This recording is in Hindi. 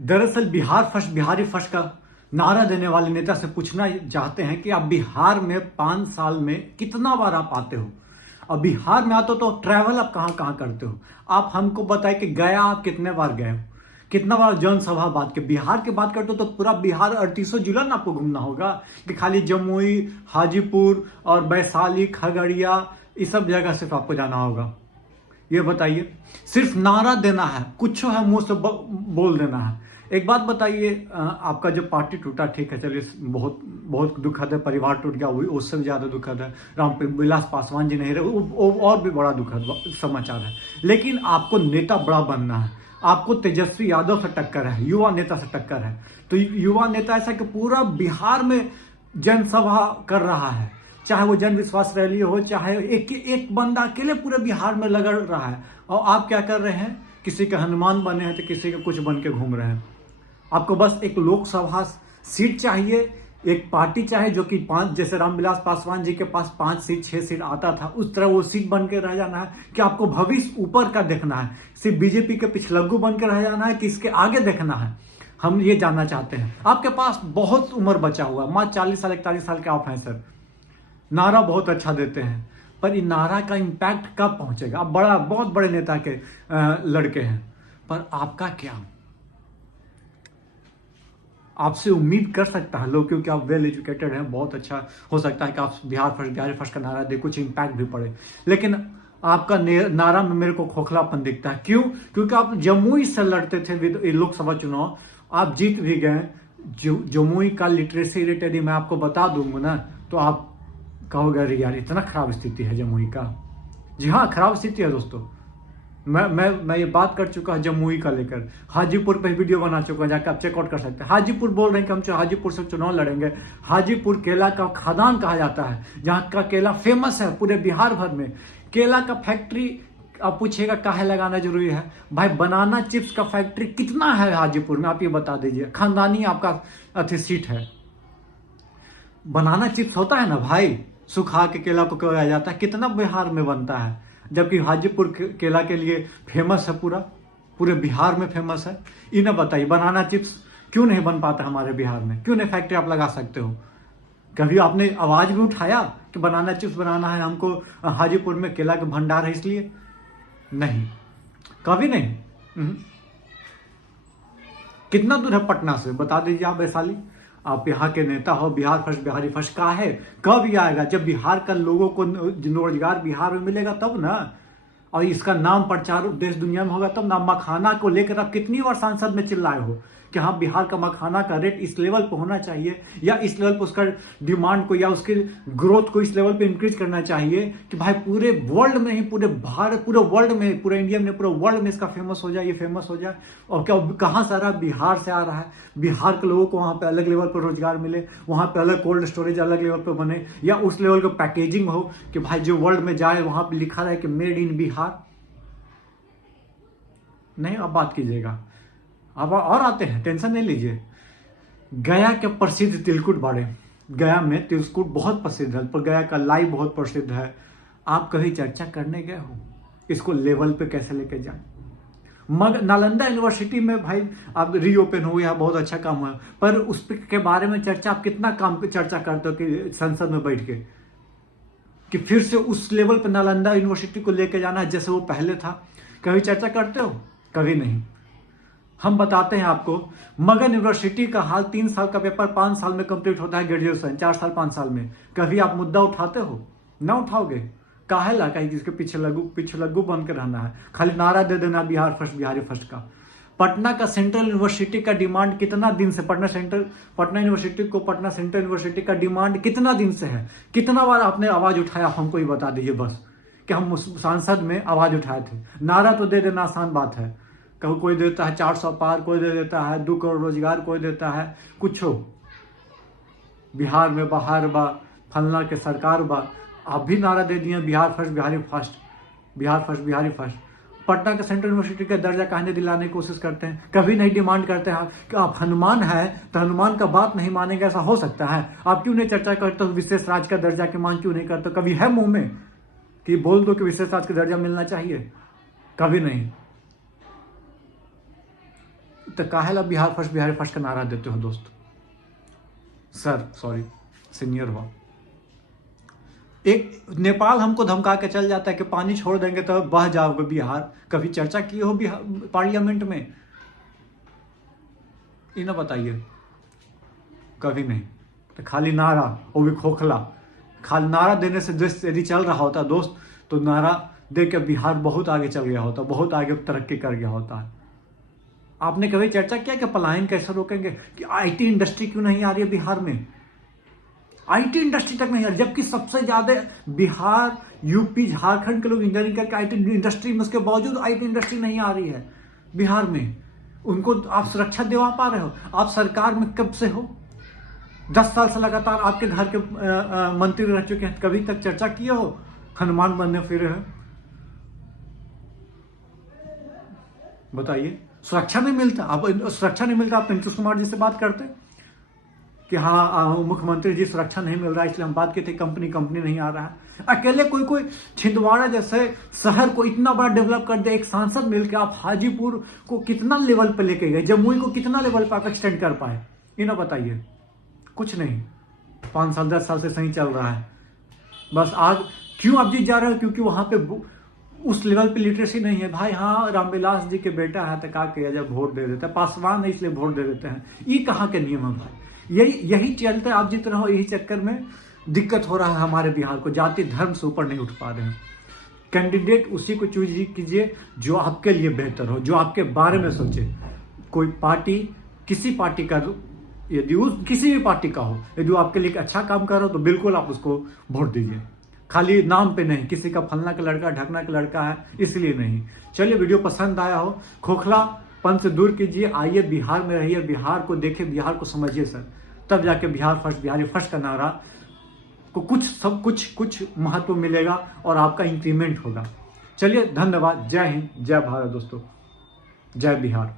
दरअसल बिहार फर्स्ट बिहारी फर्स्ट का नारा देने वाले नेता से पूछना चाहते हैं कि आप बिहार में 5 साल में कितना बार आप आते हो। अब बिहार में आते हो तो ट्रैवल आप कहाँ कहाँ करते हो। आप हमको बताए कि गया आप कितने बार गए हो, कितना बार जनसभा बात के बिहार की बात करते हो तो पूरा बिहार 38 जिला ना आपको घूमना होगा कि खाली जमुई, हाजीपुर और वैशाली, खगड़िया इस सब जगह सिर्फ आपको जाना होगा। ये बताइए, सिर्फ नारा देना है, कुछ है मुंह से बोल देना है। एक बात बताइए, आपका जो पार्टी टूटा, ठीक है चलिए, बहुत बहुत दुखद है, परिवार टूट गया, उससे भी ज्यादा दुखद है, रामविलास पासवान जी नहीं रहे, वो और भी बड़ा दुखद समाचार है। लेकिन आपको नेता बड़ा बनना है, आपको तेजस्वी यादव से टक्कर है, युवा नेता से टक्कर है। तो युवा नेता ऐसा कि पूरा बिहार में जनसभा कर रहा है, चाहे वो जन विश्वास रैली हो, चाहे एक बंदा अकेले पूरे बिहार में लग रहा है। और आप क्या कर रहे हैं, किसी के हनुमान बने हैं तो किसी के कुछ बन के घूम रहे हैं। आपको बस एक लोकसभा सीट चाहिए, एक पार्टी चाहिए जो कि 5, जैसे रामविलास पासवान जी के पास 5 सीट 6 सीट आता था, उस तरह वो सीट बन के रह जाना है। कि आपको भविष्य ऊपर का देखना है, सिर्फ बीजेपी के पिछलग्गू बन के रह जाना है कि इसके आगे देखना है, हम ये जानना चाहते हैं। आपके पास बहुत उम्र बचा हुआ, मात्र 40 साल 41 साल के आप हैं सर। नारा बहुत अच्छा देते हैं, पर इन नारा का इम्पैक्ट कब पहुंचेगा। आप बहुत बड़े नेता के लड़के हैं, पर आपका क्या, आपसे उम्मीद कर सकता है लोग, क्योंकि आप वेल एजुकेटेड हैं, बहुत अच्छा हो सकता है कि आप बिहारी फर्स्ट का नारा दे, कुछ इम्पैक्ट भी पड़े। लेकिन आपका नारा में मेरे को खोखलापन दिखता है। क्यों? क्योंकि आप जमुई से लड़ते थे लोकसभा चुनाव, आप जीत भी गए। जमुई का लिटरेसी रेट यदि मैं आपको बता दूंगा ना, तो आप कहोगे अरे यार इतना खराब स्थिति है जमुई का। जी हाँ, खराब स्थिति है दोस्तों। मैं ये बात कर चुका हूँ जमुई का लेकर, हाजीपुर पे वीडियो बना चुका हूँ, जाकर आप चेकआउट कर सकते हैं। हाजीपुर बोल रहे हैं कि हम हाजीपुर से चुनाव लड़ेंगे। हाजीपुर केला का खदान कहा जाता है, जहाँ का केला फेमस है पूरे बिहार भर में। केला का फैक्ट्री, आप पूछिएगा काहे लगाना जरूरी है भाई, बनाना चिप्स का फैक्ट्री कितना है हाजीपुर में, आप ये बता दीजिए। खानदानी आपका सीट है, बनाना चिप्स होता है ना भाई, सुखा के केला को खाया जाता है, कितना बिहार में बनता है, जबकि हाजीपुर केला के लिए फेमस है, पूरे बिहार में फेमस है। इन्हें बताइए बनाना चिप्स क्यों नहीं बन पाता हमारे बिहार में, क्यों नहीं फैक्ट्री आप लगा सकते हो। कभी आपने आवाज भी उठाया कि बनाना चिप्स बनाना है हमको, हाजीपुर में केला के भंडार है इसलिए? नहीं, कभी नहीं। कितना दूर है पटना से, बता दीजिए आप वैशाली। आप यहाँ के नेता हो, बिहार फर्स्ट बिहारी फर्स्ट का है, कब ये आएगा जब बिहार का लोगों को रोजगार बिहार में मिलेगा तब ना, और इसका नाम प्रचार देश दुनिया में होगा तब ना। मखाना को लेकर आप कितनी बार सांसद में चिल्लाए हो कि हाँ बिहार का मखाना का रेट इस लेवल पर होना चाहिए, या इस लेवल पर उसका डिमांड को या उसके ग्रोथ को इस लेवल पे इंक्रीज करना चाहिए कि भाई पूरे वर्ल्ड में ही, पूरे भारत, पूरे वर्ल्ड में, पूरे इंडिया में, पूरे वर्ल्ड में इसका फेमस हो जाए, ये फेमस हो जाए। और क्या कहाँ से आ रहा है? बिहार से आ रहा है। बिहार के लोगों को वहाँ पे अलग लेवल पर रोजगार मिले, वहाँ पे अलग कोल्ड स्टोरेज अलग लेवल पर बने, या उस लेवल का पैकेजिंग हो कि भाई जो वर्ल्ड में जाए वहाँ पे लिखा रहे कि मेड इन बिहार। नहीं, आप बात कीजिएगा, अब और आते हैं, टेंशन नहीं लीजिए। गया के प्रसिद्ध तिलकुट बाड़े, गया में तिलकुट बहुत प्रसिद्ध है, पर गया का लाई बहुत प्रसिद्ध है। आप कभी चर्चा करने गए हो इसको लेवल पे कैसे लेके जाए? मगर नालंदा यूनिवर्सिटी में भाई आप रीओपन हो, या बहुत अच्छा काम हुआ, पर उस के बारे में चर्चा आप कितना काम चर्चा करते हो कि संसद में बैठ के, कि फिर से उस लेवल पर नालंदा यूनिवर्सिटी को लेके जाना है जैसे वो पहले था? कभी चर्चा करते हो? कभी नहीं। हम बताते हैं आपको, मगध यूनिवर्सिटी का हाल 3 साल का पेपर 5 साल में कंप्लीट होता है, ग्रेजुएशन 4 साल 5 साल में। कभी आप मुद्दा उठाते हो? ना उठाओगे, काहे ला, कहीं जिसके पीछे लग्गू बन के रहना है, खाली नारा दे देना बिहार फर्स्ट बिहारी फर्स्ट का। पटना का सेंट्रल यूनिवर्सिटी का डिमांड कितना दिन से, पटना यूनिवर्सिटी को पटना सेंट्रल यूनिवर्सिटी का डिमांड कितना दिन से है? कितना बार आपने आवाज उठाया, हमको ही बता दीजिए बस, कि हम सांसद में आवाज उठाए थे। नारा तो दे देना आसान बात है, कोई देता है 400 पार, कोई दे देता है 2 करोड़ रोजगार, कोई देता है कुछ हो, बिहार में बाहर बा, फलना के सरकार बा। आप भी नारा दे दिए Bihar first Bihari first, Bihar first Bihari first. Patna के सेंट्रल यूनिवर्सिटी का दर्जा कहने दिलाने की कोशिश करते हैं, कभी नहीं डिमांड करते हैं कि आप हनुमान है तो हनुमान का बात नहीं मानेंगे, ऐसा हो सकता है? आप क्यों नहीं चर्चा करते हो विशेष राज्य का दर्जा की मांग क्यों नहीं करते? कभी है मुंह में कि बोल दो कि विशेष राज्य का दर्जा मिलना चाहिए? कभी नहीं। तो काहेला बिहार फर्स्ट का नारा देते हो दोस्त? सर सॉरी, सीनियर हो। एक नेपाल हमको धमका के चल जाता है कि पानी छोड़ देंगे तो बह जाओगे बिहार। कभी चर्चा की हो बिहार पार्लियामेंट में? इन्हें बताइए, कभी नहीं। तो खाली नारा, वो भी खोखला। खाली नारा देने से देश यदि चल रहा होता दोस्त, तो नारा दे के बिहार बहुत आगे चल गया होता, बहुत आगे तरक्की कर गया होता है। आपने कभी चर्चा किया कि पलायन कैसे रोकेंगे, कि आईटी इंडस्ट्री क्यों नहीं आ रही है बिहार में? आईटी इंडस्ट्री तक नहीं आ रही, जबकि सबसे ज्यादा बिहार, यूपी, झारखंड के लोग इंजीनियरिंग करके आईटी इंडस्ट्री में, उसके बावजूद आईटी इंडस्ट्री नहीं आ रही है बिहार में। उनको आप सुरक्षा दिवा पा रहे हो? आप सरकार में कब से हो? 10 साल से लगातार आपके घर के मंत्री रह चुके हैं, कभी तक चर्चा किए हो? हनुमान बनने फिरे हैं, बताइए। सुरक्षा नहीं मिलता, आप सुरक्षा नहीं मिलता, आप नीतीश कुमार जी से बात करते कि हाँ मुख्यमंत्री जी सुरक्षा नहीं मिल रहा है, इसलिए हम बात की थी कंपनी नहीं आ रहा है। अकेले कोई छिंदवाड़ा जैसे शहर को इतना बड़ा डेवलप कर दे एक सांसद मिलकर, आप हाजीपुर को कितना लेवल पे लेके गए, जमुई को कितना लेवल पे आप एक्सटेंड कर पाए? इन्हें बताइए। कुछ नहीं। 5 साल 10 साल से सही चल रहा है। बस आज क्यों आप जीत जा रहे हो? क्योंकि वहां पे उस लेवल पे लिटरेसी नहीं है भाई। हाँ, रामविलास जी के बेटा है तो का किया जब वोट दे देते हैं, पासवान है इसलिए वोट दे देते हैं। ये कहाँ के नियम है भाई? यही चलते आप जीत रहे हो, यही चक्कर में दिक्कत हो रहा है हमारे बिहार को। जाति धर्म से ऊपर नहीं उठ पा रहे हैं। कैंडिडेट उसी को चूज कीजिए जो आपके लिए बेहतर हो, जो आपके बारे में सोचे। कोई पार्टी, किसी पार्टी का, यदि उस किसी भी पार्टी का हो, यदि वो आपके लिए अच्छा काम कर रहा हो तो बिल्कुल आप उसको वोट दीजिए। खाली नाम पे नहीं, किसी का फलना का लड़का ढकना का लड़का है इसलिए नहीं। चलिए, वीडियो पसंद आया हो, खोखलापन से दूर कीजिए, आइए बिहार में रहिए, बिहार को देखिए, बिहार को समझिए सर। तब जाके बिहार फर्स्ट, बिहारी फर्स्ट का नारा को कुछ महत्व मिलेगा और आपका इंक्रीमेंट होगा। चलिए, धन्यवाद। जय हिंद, जय भारत दोस्तों, जय बिहार।